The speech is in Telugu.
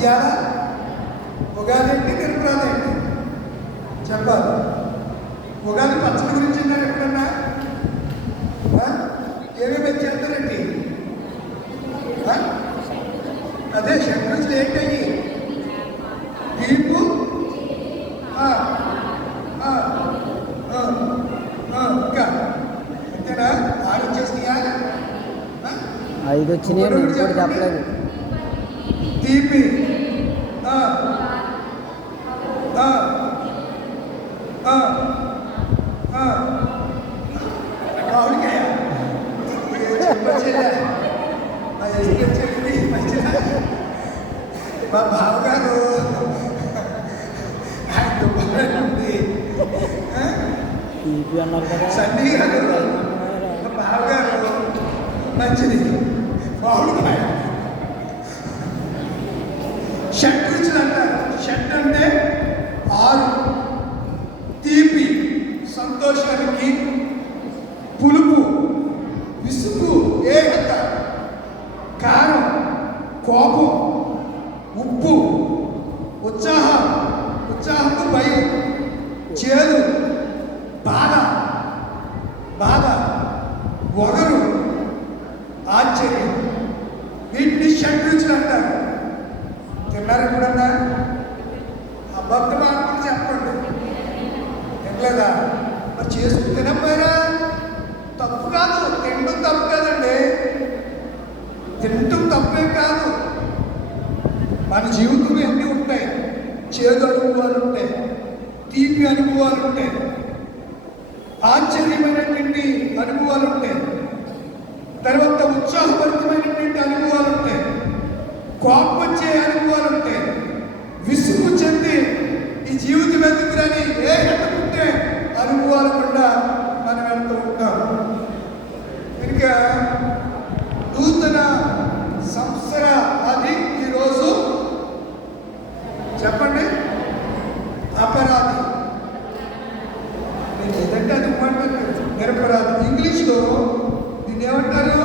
ఇవాళ ఉగాది ఏంటి, నిరపరాధి ఏంటి చెప్పాలి. ఉగాది పచ్చడి గురించి ఉన్నారు ఎప్పుడన్నా? ఏమేమి చేస్తారండి? అదే షడ్రుచులు ఏంటయ్యి? తీర్పు, ఇంకా అంతేనా? 6 వచ్చేసినాయా? 5 వచ్చినాయి, చెప్పలేదు. తీపి, మామిడికాయ, మా బావగారు సన్నీ గారు, మా బావగారు మంచిది మామిడికాయ. షడ్రుచులు అంటారు. షడ్ అంటే 6. తీపి సంతోషానికి, పులుపు విసుగు ఏకత, కారం కోపం, ఉప్పు ఉత్సాహంతో భయం, చేదు బాధ, వగరు ఆశ్చర్యం. వీటిని షడ్రుచులు అంటారు. తిన్నారు ఎప్పుడన్నా? అబద్ధ మాటలు చెప్పండి, తినలేదా? మరి చేసుకుని తినపోయారా? తప్పు కాదు, తినడం తప్పు కాదండి, తినటం తప్పే కాదు. మన జీవితంలో ఎన్ని ఉంటాయి? చేదు అనుభవాలు ఉంటాయి, తీపి అనుభవాలు ఉంటాయి, ఆశ్చర్యమైనటువంటి అనుభవాలు ఉంటాయి, తర్వాత ఉత్సాహభరితమైనటువంటి అనుభవాలు ఉంటాయి, కోపం వచ్చే అనుభవాలు ఉంటాయి, విసుగు చెంది ఈ జీవితం ఎందుకురని ఏ హెట్టుకుంటే అనుభవాలు కూడా మనం వెళ్తూ ఉంటాం. ఇంకా నూతన సంవత్సర అది ఈరోజు చెప్పండి. అపరాధి ఏదంటే అది మాట్లాడతారు. నిరపరాధి ఇంగ్లీష్లో దీన్ని ఏమంటారు?